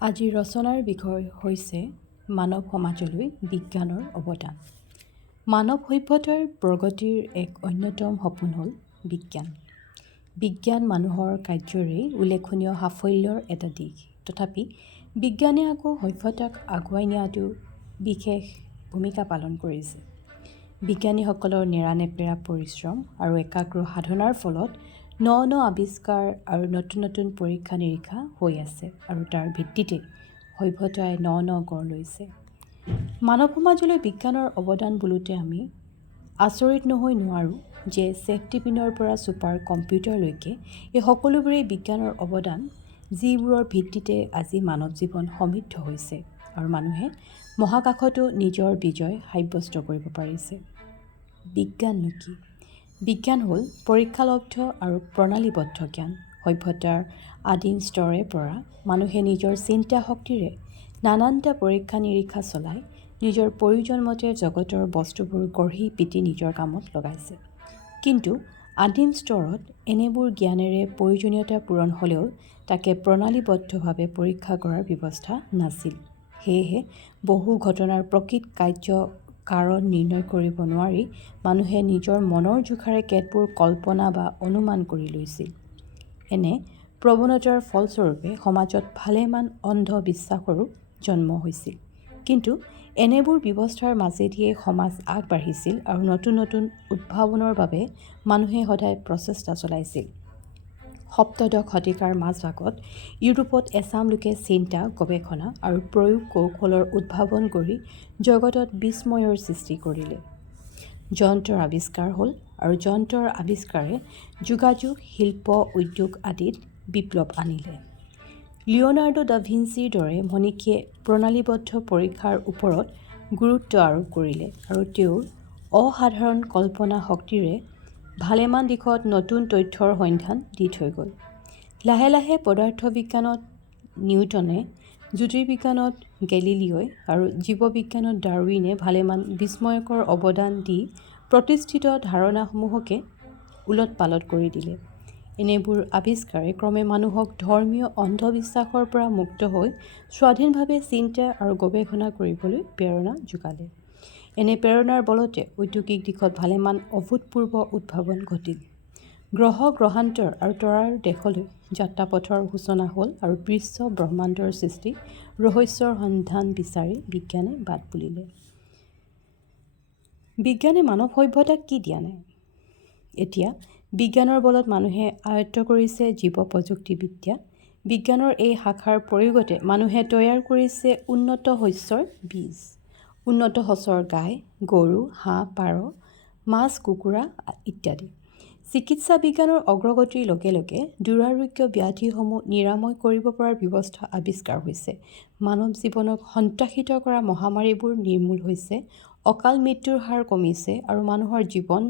আজি ৰচনাৰ বিষয় হৈছে মানৱ সমাজলৈ বিজ্ঞানৰ অৱদান। মানৱ সভ্যতাৰ প্ৰগতিৰ এক অন্যতম সপোন হ'ল বিজ্ঞান। বিজ্ঞান মানুহৰ কাৰ্যৰে উল্লেখনীয় সাফল্যৰ এটা দিশ। তথাপি বিজ্ঞানে আকৌ সভ্যতাক আগুৱাই নিয়াটো বিশেষ ভূমিকা পালন কৰিছে। বিজ্ঞানীসকলৰ নেৰানেপেৰা পৰিশ্ৰম আৰু একাগ্ৰ সাধনাৰ ফলত ন আৱিষ্কাৰ আৰু নতুন পৰীক্ষা নিৰীক্ষা হৈ আছে আৰু তাৰ ভিত্তিতে সভ্যতাই ন গঢ় লৈছে। মানৱ সমাজলৈ বিজ্ঞানৰ অৱদান বোলোতে আমি আচৰিত নহৈ নোৱাৰোঁ যে ছেফটি পিনৰ পৰা ছুপাৰ কম্পিউটাৰলৈকে এই সকলোবোৰেই বিজ্ঞানৰ অৱদান, যিবোৰৰ ভিত্তিতে আজি মানৱ জীৱন সমৃদ্ধ হৈছে আৰু মানুহে মহাকাশতো নিজৰ বিজয় সাব্যস্ত কৰিব পাৰিছে। বিজ্ঞাননো কি? বিজ্ঞান হ'ল পৰীক্ষালব্ধ আৰু প্ৰণালীবদ্ধ জ্ঞান। সভ্যতাৰ আদিম স্তৰে পৰা মানুহে নিজৰ চিন্তা শক্তিৰে নানানটা পৰীক্ষা নিৰীক্ষা চলাই নিজৰ প্ৰয়োজন মতে জগতৰ বস্তুবোৰ গঢ়ি পিটি নিজৰ কামত লগাইছে। কিন্তু আদিম স্তৰত এনেবোৰ জ্ঞানেৰে প্ৰয়োজনীয়তা পূৰণ হ'লেও তাকে প্ৰণালীবদ্ধভাৱে পৰীক্ষা কৰাৰ ব্যৱস্থা নাছিল। সেয়েহে বহু ঘটনাৰ প্ৰকৃত কাৰণ নিৰ্ণয় কৰিব নোৱাৰি মানুহে নিজৰ মনৰ জোখাৰে কেতবোৰ কল্পনা বা অনুমান কৰি লৈছিল। এনে প্ৰৱণতাৰ ফলস্বৰূপে সমাজত ভালেমান অন্ধবিশ্বাসৰো জন্ম হৈছিল। কিন্তু এনেবোৰ ব্যৱস্থাৰ মাজেদিয়ে সমাজ আগবাঢ়িছিল আৰু নতুন উদ্ভাৱনৰ বাবে মানুহে সদায় প্ৰচেষ্টা চলাইছিল। সপ্তদশ শতিকাৰ মাজভাগত ইউৰোপত এচাম লোকে চিন্তা, গৱেষণা আৰু প্ৰয়োগ কৌশলৰ উদ্ভাৱন কৰি জগতত বিস্ময়ৰ সৃষ্টি কৰিলে। যন্ত্ৰৰ আৱিষ্কাৰ হ'ল আৰু যন্ত্ৰৰ আৱিষ্কাৰে যোগাযোগ, শিল্প, উদ্যোগ আদিত বিপ্লৱ আনিলে। লিঅ'নাৰ্ডো দা ভিঞ্চিৰ দৰে মনীষীয়ে প্ৰণালীবদ্ধ পৰীক্ষাৰ ওপৰত গুৰুত্ব আৰোপ কৰিলে আৰু তেওঁৰ অসাধাৰণ কল্পনা শক্তিৰে ভালেমান দিশত নতুন তথ্যৰ সন্ধান দি থৈ গ'ল। লাহে লাহে পদাৰ্থ বিজ্ঞানত নিউটনে, জ্যোতিৰ্বিজ্ঞানত গেলিলিঅই আৰু জীৱবিজ্ঞানত ডাৰউইনে ভালেমান বিস্ময়কৰ অৱদান দি প্ৰতিষ্ঠিত ধাৰণাসমূহকে ওলটপালট কৰি দিলে। এনেবোৰ আৱিষ্কাৰে ক্ৰমে মানুহক ধৰ্মীয় অন্ধবিশ্বাসৰ পৰা মুক্ত হৈ স্বাধীনভাৱে চিন্তা আৰু গৱেষণা কৰিবলৈ প্ৰেৰণা যোগালে। এনে প্ৰেৰণাৰ বলতে ঔদ্যোগিক দিশত ভালেমান অভূতপূৰ্ব উদ্ভাৱন ঘটিল। গ্ৰহান্তৰ আৰু তৰাৰ দেশলৈ যাত্ৰাপথৰ সূচনা হ'ল আৰু বিশ্ব ব্ৰহ্মাণ্ডৰ সৃষ্টি ৰহস্যৰ সন্ধান বিচাৰি বিজ্ঞানে বাট বুলিলে। বিজ্ঞানে মানৱ সভ্যতাক কি দিয়া নাই? এতিয়া বিজ্ঞানৰ বলত মানুহে আয়ত্ত কৰিছে জীৱ প্ৰযুক্তিবিদ্যা। বিজ্ঞানৰ এই শাখাৰ প্ৰয়োগতে মানুহে তৈয়াৰ কৰিছে উন্নত শস্যৰ বীজ, উন্নত সঁচৰ গাই, গৰু, হাঁহ, পাৰ, মাছ, কুকুৰা ইত্যাদি। চিকিৎসা বিজ্ঞানৰ অগ্ৰগতিৰ লগে লগে দুৰাৰোগ্য ব্যাধিসমূহ নিৰাময় কৰিব পৰাৰ ব্যৱস্থা আৱিষ্কাৰ হৈছে। মানৱ জীৱনক সন্ত্ৰাসিত কৰা মহামাৰীবোৰ নিৰ্মূল হৈছে, অকাল মৃত্যুৰ হাৰ কমিছে আৰু মানুহৰ জীৱন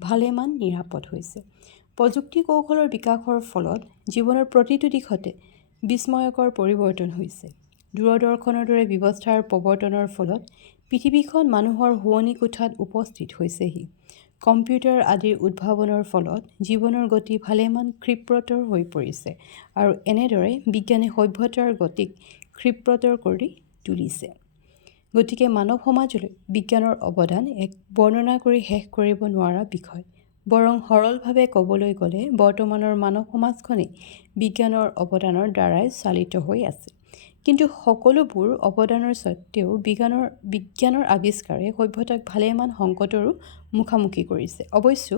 ভালেমান নিৰাপদ হৈছে। প্ৰযুক্তি কৌশলৰ বিকাশৰ ফলত জীৱনৰ প্ৰতিটো দিশতে বিস্ময়কৰ পৰিৱৰ্তন হৈছে। দূৰদৰ্শনৰ দৰে ব্যৱস্থাৰ প্ৰৱৰ্তনৰ ফলত পৃথিৱীখন মানুহৰ শোৱনি কোঠাত উপস্থিত হৈছেহি। কম্পিউটাৰ আদিৰ উদ্ভাৱনৰ ফলত জীৱনৰ গতি ভালেমান ক্ষীপ্ৰতৰ হৈ পৰিছে আৰু এনেদৰে বিজ্ঞানে সভ্যতাৰ গতিক ক্ষীপ্ৰতৰ কৰি তুলিছে। গতিকে মানৱ সমাজলৈ বিজ্ঞানৰ অৱদান এক বৰ্ণনা কৰি শেষ কৰিব নোৱাৰা বিষয়। বৰং সৰলভাৱে ক'বলৈ গ'লে বৰ্তমানৰ মানৱ সমাজখনেই বিজ্ঞানৰ অৱদানৰ দ্বাৰাই চালিত হৈ আছে। কিন্তু সকলোবোৰ অৱদানৰ স্বত্বেও বিজ্ঞানৰ আৱিষ্কাৰে সভ্যতাক ভালেমান সংকটৰো মুখামুখি কৰিছে। অৱশ্য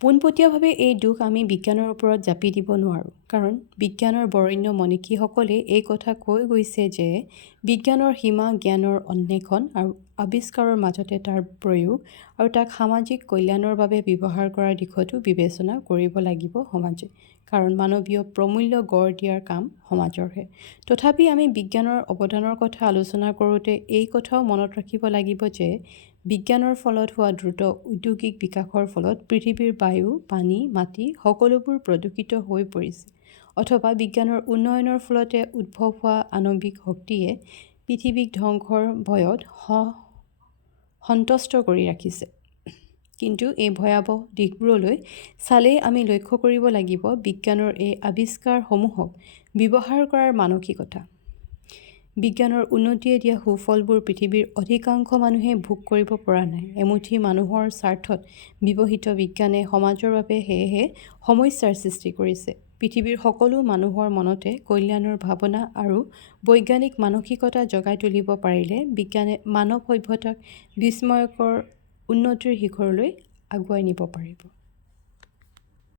পোনপটীয়াভাৱে এই দোষ আমি বিজ্ঞানৰ ওপৰত জাপি দিব নোৱাৰোঁ। কাৰণ বিজ্ঞানৰ বৰেণ্য মনীষীসকলে এই কথা কৈ গৈছে যে বিজ্ঞানৰ সীমা জ্ঞানৰ অন্বেষণ আৰু আৱিষ্কাৰৰ মাজতে তাৰ প্ৰয়োগ আৰু তাক সামাজিক কল্যাণৰ বাবে ব্যৱহাৰ কৰাৰ দিশতো বিবেচনা কৰিব লাগিব সমাজে। কাৰণ মানৱীয় প্ৰমূল্য গঢ় দিয়াৰ কাম সমাজৰহে। তথাপি আমি বিজ্ঞানৰ অৱদানৰ কথা আলোচনা কৰোঁতে এই কথাও মনত ৰাখিব লাগিব যে বিজ্ঞানৰ ফলত হোৱা দ্ৰুত ঔদ্যোগিক বিকাশৰ ফলত পৃথিৱীৰ বায়ু, পানী, মাটি সকলোবোৰ প্ৰদূষিত হৈ পৰিছে। অথবা বিজ্ঞানৰ উন্নয়নৰ ফলতে উদ্ভৱ হোৱা আণৱিক শক্তিয়ে পৃথিৱীক ধ্বংসৰ ভয়ত সন্তুষ্ট কৰি ৰাখিছে। কিন্তু এই ভয়াৱহ দিশবোৰলৈ চালেই আমি লক্ষ্য কৰিব লাগিব বিজ্ঞানৰ এই আৱিষ্কাৰসমূহক ব্যৱহাৰ কৰাৰ মানসিকতা। বিজ্ঞানৰ উন্নতিয়ে দিয়া সুফলবোৰ পৃথিৱীৰ অধিকাংশ মানুহে ভোগ কৰিব পৰা নাই। এমুঠি মানুহৰ স্বাৰ্থত ব্যৱহৃত বিজ্ঞানে সমাজৰ বাবে সেয়েহে সমস্যাৰ সৃষ্টি কৰিছে। পৃথিৱীৰ সকলো মানুহৰ মনতে কল্যাণৰ ভাৱনা আৰু বৈজ্ঞানিক মানসিকতা জগাই তুলিব পাৰিলে বিজ্ঞানে মানৱ সভ্যতাক বিস্ময়কৰ উন্নতিৰ শিখৰলৈ আগুৱাই নিব পাৰিব।